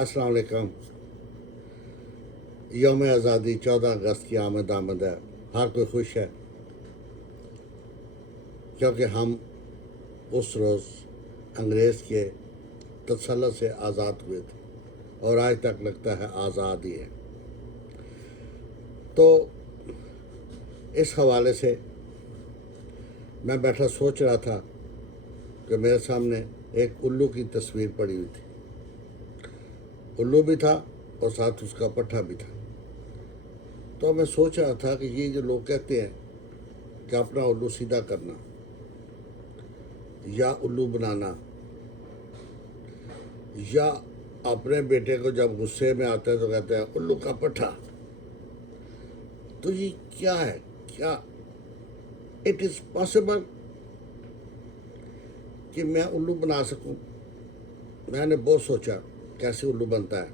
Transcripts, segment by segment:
السلام علیکم۔ یوم آزادی 14 اگست کی آمد ہے، ہر کوئی خوش ہے کیونکہ ہم اس روز انگریز کے تسلط سے آزاد ہوئے تھے اور آج تک لگتا ہے آزاد ہی ہے۔ تو اس حوالے سے میں بیٹھا سوچ رہا تھا کہ میرے سامنے ایک الو کی تصویر پڑی ہوئی تھی، الو بھی تھا اور ساتھ اس کا پٹھا بھی تھا۔ تو میں سوچ رہا تھا کہ یہ جو لوگ کہتے ہیں کہ اپنا الو سیدھا کرنا یا الو بنانا، یا اپنے بیٹے کو جب غصے میں آتا ہے تو کہتے ہیں الو کا پٹھا، تو یہ کیا ہے؟ کیا اٹ از پاسبل کہ میں الو بنا سکوں؟ میں نے بہت سوچا کیسے الو بنتا ہے،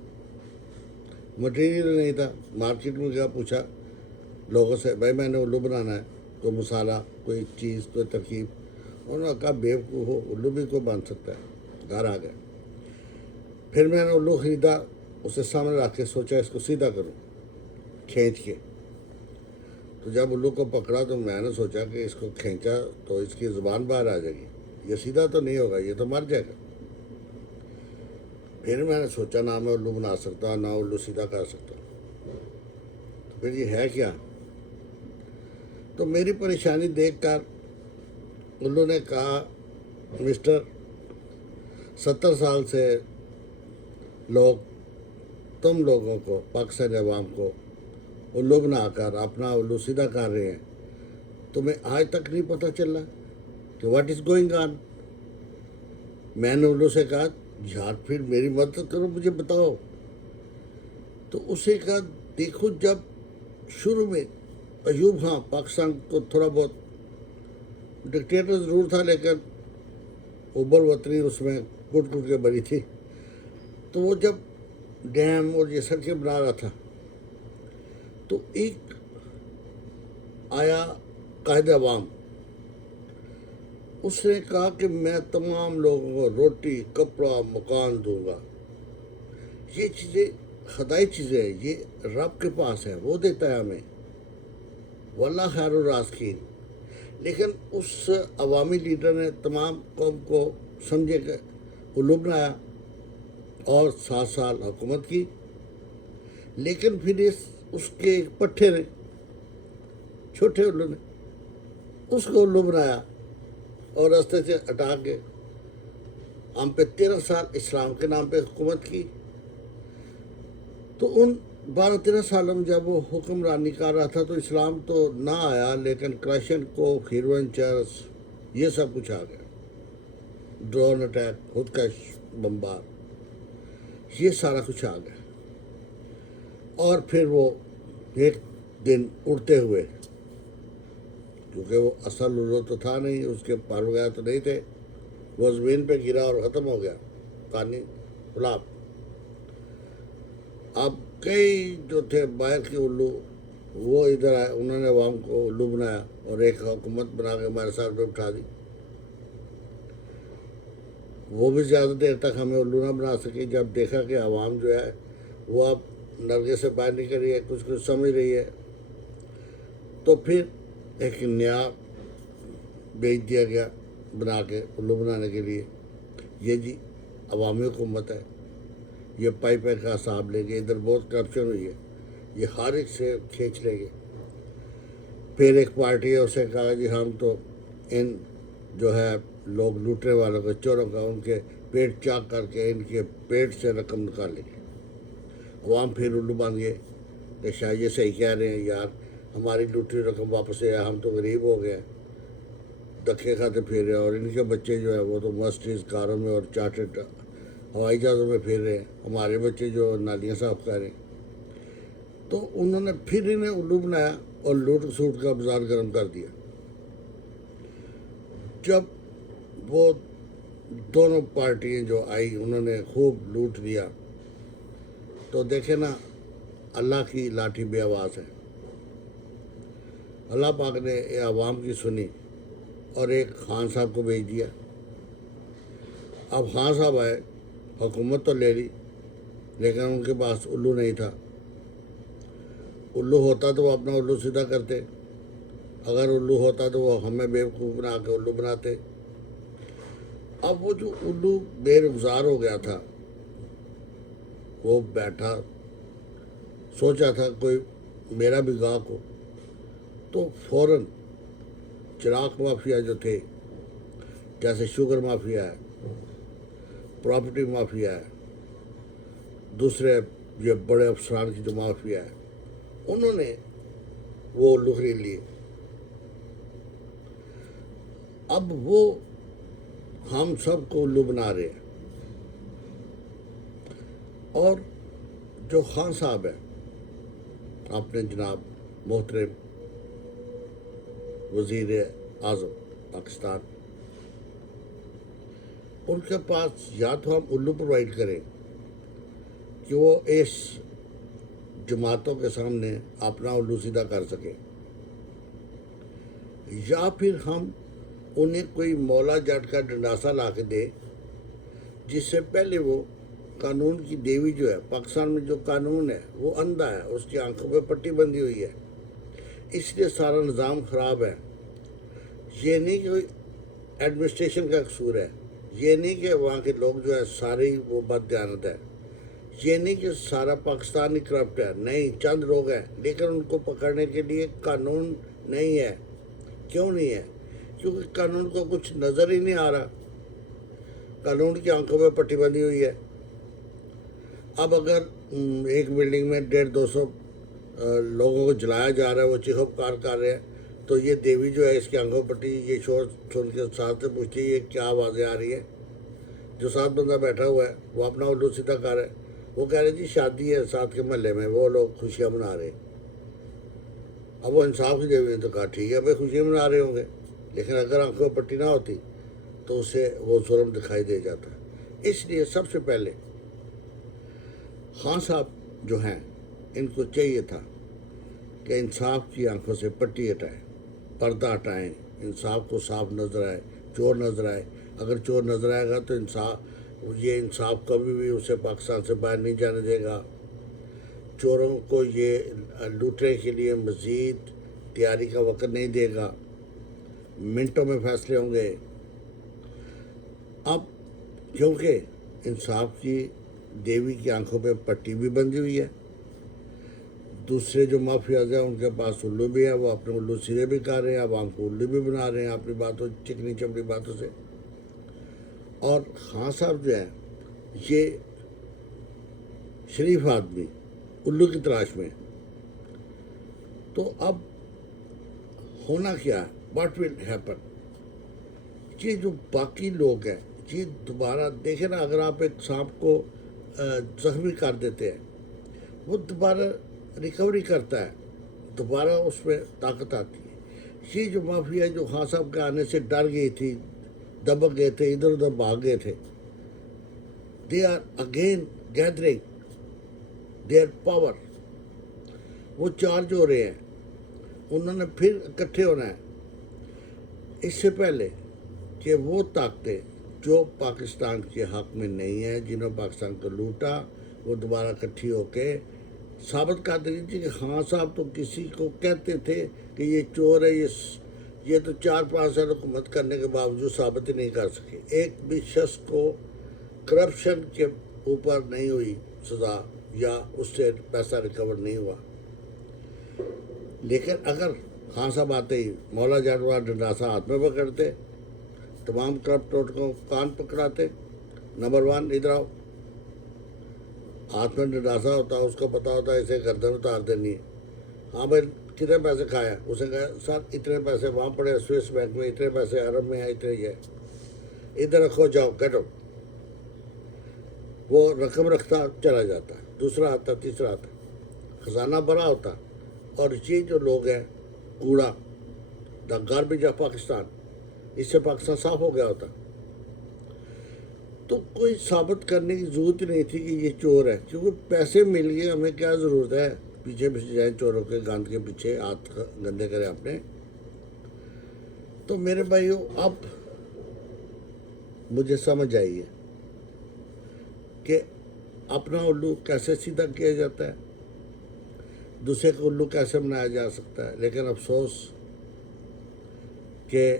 مٹیریل نہیں تھا۔ مارکیٹ میں گیا، پوچھا لوگوں سے، بھائی میں نے الو بنانا ہے، کوئی مسالہ، کوئی چیز، کوئی ترکیب۔ انہوں نے کہا بیوقوف ہو، الو بھی کوئی بن سکتا ہے۔ گھر آ گئے، پھر میں نے الو خریدا، اسے سامنے رکھ کے سوچا اس کو سیدھا کروں کھینچ کے۔ تو جب الو کو پکڑا تو میں نے سوچا کہ اس کو کھینچا تو اس کی زبان باہر آ جائے گی، یہ سیدھا تو نہیں ہوگا، یہ تو مر جائے گا۔ پھر میں نے سوچا نہ میں الو بنا سکتا، نہ الو سیدھا کر سکتا، تو پھر یہ ہے کیا؟ تو میری پریشانی دیکھ کر الو نے کہا، مسٹر 70 سال سے لوگ تم لوگوں کو، پاکستانی عوام کو الو بنا کر اپنا الو سیدھا کر رہے ہیں، تمہیں آج تک نہیں پتہ چل رہا کہ واٹ از گوئنگ آن؟ میں نے الو سے کہا یار پھر میری مدد کرو، مجھے بتاؤ۔ تو اسے کہا دیکھو، جب شروع میں ایوب خان پاکستان کو تھوڑا بہت ڈکٹیٹر ضرور تھا، لیکن اوبر وطنی اس میں کٹ کٹ کے بری تھی، تو وہ جب ڈیم اور یہ سڑکیں بنا رہا تھا تو ایک آیا قائد عوام، اس نے کہا کہ میں تمام لوگوں کو روٹی، کپڑا، مکان دوں گا۔ یہ چیزیں خدائی چیزیں ہیں، یہ رب کے پاس ہے، وہ دیتا ہے ہمیں، واللہ خیر الرازقین۔ لیکن اس عوامی لیڈر نے تمام قوم کو سمجھے کہ الو بنایا اور 7 سال حکومت کی، لیکن پھر اس کے پٹھے نے، چھوٹے الو نے اس کو الو بنایا اور راستے سے ہٹا کے ہم پہ 13 سال اسلام کے نام پہ حکومت کی۔ تو ان 12-13 سالوں میں جب وہ حکمرانی کر رہا تھا تو اسلام تو نہ آیا، لیکن کرشن کو، ہیروئن چرچ، یہ سب کچھ آ گیا، ڈرون اٹیک، خودکش بمبار، یہ سارا کچھ آ گیا۔ اور پھر وہ ایک دن اڑتے ہوئے، کیونکہ وہ اصل الو تو تھا نہیں، اس کے پر وغیرہ تو نہیں تھے، وہ زمین پہ گرا اور ختم ہو گیا، پانی گلاب۔ اب کئی جو تھے باہر کے الو، وہ ادھر آئے، انہوں نے عوام کو الو بنایا اور ایک حکومت بنا کے ہمارے سر پہ بٹھا دی۔ وہ بھی زیادہ دیر تک ہمیں الو نہ بنا سکی۔ جب دیکھا کہ عوام جو ہے وہ اب نرگے سے باہر نکل رہی ہے، کچھ سمجھ رہی ہے، تو پھر ایک نیا بیچ دیا گیا بنا کے الو بنانے کے لیے، یہ جی عوامی حکومت ہے، یہ پائی کا حساب لیں گے، ادھر بہت کرپشن ہوئی ہے، یہ ہر ایک سے کھینچ لیں گے۔ پھر ایک پارٹی ہے، اسے کہا جی ہم تو ان جو ہے لوگ لوٹنے والوں کو، چوروں کا، ان کے پیٹ چاک کر کے ان کے پیٹ سے رقم نکالیں گے۔ عوام پھر الو بن گئے کہ شاید یہ صحیح کہہ رہے ہیں، یار ہماری لوٹی رقم واپس ہے، ہم تو غریب ہو گئے، دھکے کھاتے پھر رہے ہیں، اور ان کے بچے جو ہے وہ تو مرسڈیز کاروں میں اور چارٹرڈ ہوائی جہازوں میں پھر رہے ہیں، ہمارے بچے جو نالیاں صاف کر رہے ہیں۔ تو انہوں نے پھر انہیں الو بنایا اور لوٹ سوٹ کا بازار گرم کر دیا۔ جب وہ دونوں پارٹیاں جو آئی انہوں نے خوب لوٹ دیا، تو دیکھیں نا، اللہ کی لاٹھی بے آواز ہے۔ اللہ پاک نے عوام کی سنی اور ایک خان صاحب کو بھیج دیا۔ اب خان صاحب آئے، حکومت تو لے لی، لیکن ان کے پاس الو نہیں تھا. الو ہوتا تو وہ اپنا الو سیدھا کرتے، اگر الو ہوتا تو وہ ہمیں بیوقوف بنا کے الو بناتے. اب وہ جو الو بے رخسار ہو گیا تھا، وہ بیٹھا سوچا تھا کوئی میرا بھی گاہک ہو، تو فوراً چراغ مافیا جو تھے، جیسے شوگر مافیا ہے، پراپرٹی مافیا ہے، دوسرے یہ بڑے افسران کی جو مافیا ہے، انہوں نے وہ الو خرید لیے. اب وہ ہم سب کو الو بنا رہے ہیں. اور جو خان صاحب ہیں، اپنے جناب محترم وزیر اعظم پاکستان، ان کے پاس یا تو ہم الو پرووائڈ کریں کہ وہ اس جماعتوں کے سامنے اپنا الو سیدھا کر سکیں، یا پھر ہم انہیں کوئی مولا جٹ کا ڈنڈاسا لا کے دے جس سے پہلے وہ قانون کی دیوی جو ہے پاکستان میں، جو قانون ہے وہ اندھا ہے، اس کی آنکھوں پہ پٹی بندھی ہوئی ہے، اس لیے سارا نظام خراب ہے. یہ نہیں کہ ایڈمنسٹریشن کا قصور ہے، یہ نہیں کہ وہاں کے لوگ جو ہے سارے وہ بد دیانت ہے، یہ نہیں کہ سارا پاکستان ہی کرپٹ ہے، نہیں، چند لوگ ہیں لیکن ان کو پکڑنے کے لیے قانون نہیں ہے. کیوں نہیں ہے؟ کیونکہ قانون کو کچھ نظر ہی نہیں آ رہا، قانون کی آنکھوں پہ پٹی بندھی ہوئی ہے. اب اگر ایک بلڈنگ میں 150-200 لوگوں کو جلایا جا رہا ہے، وہ چیخو پکار کر رہے ہیں، تو یہ دیوی جو ہے اس کی آنکھوں پٹی یہ شور سن کے ساتھ سے پوچھتی ہے یہ کیا آوازیں آ رہی ہیں. جو ساتھ بندہ بیٹھا ہوا ہے وہ اپنا الو سیدھا کر رہا ہے، وہ کہہ رہے جی شادی ہے ساتھ کے محلے میں، وہ لوگ خوشیاں منا رہے ہیں. اب وہ انصاف کی دیوی نے تو کہا ٹھیک ہے بھائی خوشیاں منا رہے ہوں گے، لیکن اگر آنکھوں پٹی نہ ہوتی تو اسے وہ ظلم دکھائی دے جاتا. اس لیے سب سے پہلے خان صاحب جو ہیں ان کو چاہیے تھا کہ انصاف کی آنکھوں سے پٹی ہٹائیں، پردہ ہٹائیں، انصاف کو صاف نظر آئے، چور نظر آئے. اگر چور نظر آئے گا تو یہ انصاف کبھی بھی اسے پاکستان سے باہر نہیں جانے دے گا. چوروں کو یہ لوٹنے کے لیے مزید تیاری کا وقت نہیں دے گا، منٹوں میں فیصلے ہوں گے. اب کیونکہ انصاف کی دیوی کی آنکھوں پہ پٹی بھی بندھی ہوئی ہے، دوسرے جو مافیاز ہیں ان کے پاس الو بھی ہے، وہ اپنے الو سیدھے بھی کر رہے ہیں، عوام کو الو بھی بنا رہے ہیں اپنی باتوں چکنی چپڑی باتوں سے. اور خان صاحب جو ہیں یہ شریف آدمی الو کی تلاش میں. تو اب ہونا کیا ہے، واٹ ول ہیپن؟ یہ جو باقی لوگ ہیں یہ دوبارہ دیکھیں نا، اگر آپ ایک سانپ کو زخمی کر دیتے ہیں وہ دوبارہ ریکوری کرتا ہے، دوبارہ اس میں طاقت آتی ہے. یہ جو مافیا جو خان صاحب کے آنے سے ڈر گئی تھی، دبک گئے تھے، ادھر ادھر بھاگ گئے تھے، they are again gathering there power. وہ چارج ہو رہے ہیں، انہوں نے پھر اکٹھے ہونا ہے. اس سے پہلے کہ وہ طاقتیں جو پاکستان کے حق میں نہیں ہیں، جنہوں نے پاکستان کو لوٹا، وہ دوبارہ اکٹھی ہو کے ثابت کر دیں گے کہ خان صاحب تو کسی کو کہتے تھے کہ یہ چور ہے، یہ تو 4-5 سال حکومت کرنے کے باوجود ثابت ہی نہیں کر سکے. ایک بھی شخص کو کرپشن کے اوپر نہیں ہوئی سزا یا اس سے پیسہ ریکور نہیں ہوا. لیکن اگر خان صاحب آتے ہی مولا جٹ والا ڈنڈاسا ہاتھ میں پکڑتے، تمام کرپٹ ٹوٹکوں کو کان پکڑاتے، نمبر 1 ادھر آؤ، ہاتھ میں ڈنڈاسا ہوتا، اس کو پتا ہوتا اسے گردن اتار دینی ہے. ہاں بھائی کتنے پیسے کھایا؟ اسے کہا سر اتنے پیسے وہاں پڑے سوئس بینک میں، اتنے پیسے عرب میں ہیں، اتنے یہ ادھر رکھو، جاؤ گیٹ آؤٹ. وہ رقم رکھتا چلا جاتا، دوسرا آتا، تیسرا آتا، خزانہ بھرا ہوتا. اور یہ جو لوگ ہیں کوڑا، دا گاربیج آف پاکستان، اس سے پاکستان صاف ہو گیا ہوتا. تو کوئی ثابت کرنے کی ضرورت نہیں تھی کہ یہ چور ہے، کیونکہ پیسے مل گئے، ہمیں کیا ضرورت ہے پیچھے جائیں چوروں کے گاند کے پیچھے ہاتھ گندے کرے اپنے. تو میرے بھائیو اب مجھے سمجھ آئی ہے کہ اپنا الو کیسے سیدھا کیا جاتا ہے، دوسرے کا الو کیسے بنایا جا سکتا ہے. لیکن افسوس کہ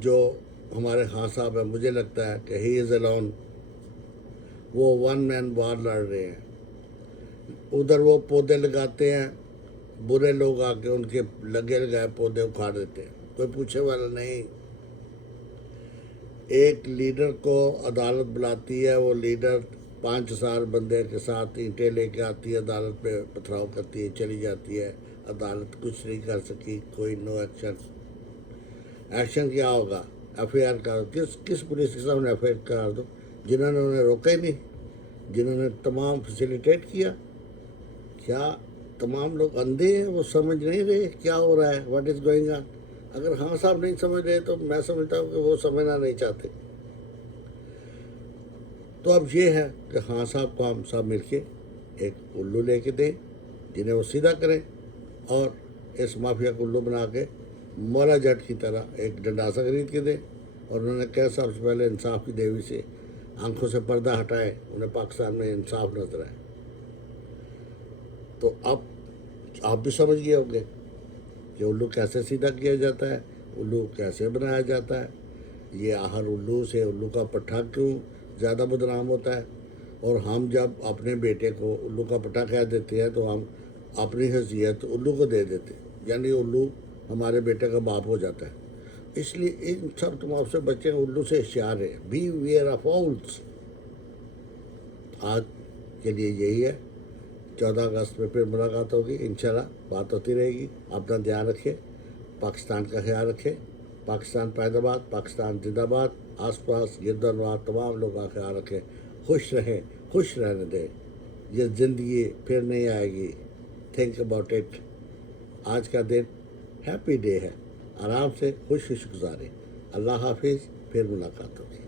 جو ہمارے خان صاحب ہیں، مجھے لگتا ہے کہ ہی از alone، وہ ون مین وار لڑ رہے ہیں. ادھر وہ پودے لگاتے ہیں، برے لوگ آ کے ان کے لگے لگائے پودے اکھاڑ دیتے ہیں، کوئی پوچھے والا نہیں. ایک لیڈر کو عدالت بلاتی ہے، وہ لیڈر 5,000 بندے کے ساتھ اینٹیں لے کے آتی ہے، عدالت پہ پتھراؤ کرتی ہے، چلی جاتی ہے. عدالت کچھ نہیں کر سکی، کوئی نو ایکشن. ایکشن کیا ہوگا؟ ایف آئی آر کا. کس پولیس کے سامنے ایف آئی آر کرا دو؟ جنہوں نے انہیں روکا ہی نہیں، جنہوں نے تمام فیسیلیٹیٹ کیا. کیا تمام لوگ اندھے ہیں؟ وہ سمجھ نہیں رہے کیا ہو رہا ہے، واٹ از گوئنگ آن. اگر خان صاحب نہیں سمجھ رہے تو میں سمجھتا ہوں کہ وہ سمجھنا نہیں چاہتے. تو اب یہ ہے کہ خان صاحب کو ہم سب مل کے ایک الو لے کے دیں جنہیں وہ سیدھا کریں، اور اس مافیا کو الو بنا کے مولا جٹ کی طرح ایک ڈنڈاسا خرید کے دیں. اور انہوں نے کہا سب سے پہلے انصاف کی دیوی سے آنکھوں سے پردہ ہٹائے، انہیں پاکستان میں انصاف نظر آئے. تو اب آپ بھی سمجھ گئے ہوں گے کہ الو کیسے سیدھا کیا جاتا ہے، الو کیسے بنایا جاتا ہے. یہ آخر الو سے الو کا پٹھا کیوں زیادہ بدنام ہوتا ہے. اور ہم جب اپنے بیٹے کو الو کا پٹھا کہہ دیتے ہیں تو ہم اپنی حیثیت الو کو دے دیتے ہیں، یعنی الو ہمارے بیٹے کا باپ ہو جاتا ہے. اس لیے ان سب تمام سے بچے الو سے ہوشیار ہے. Beware of owls. آج کے لیے یہی ہے. 14 اگست میں پھر ملاقات ہوگی انشاءاللہ، بات ہوتی رہے گی. اپنا دھیان رکھیں، پاکستان کا خیال رکھیں. پاکستان پائید آباد، پاکستان زندہ باد. آس پاس گرد و نواح تمام لوگوں کا خیال رکھیں. خوش رہیں، خوش رہنے دیں. یہ زندگی پھر نہیں آئے گی. Think about it. آج کا دن ہیپی ڈے ہے. آرام سے خوش گزاریں. اللہ حافظ. پھر ملاقات ہوگی.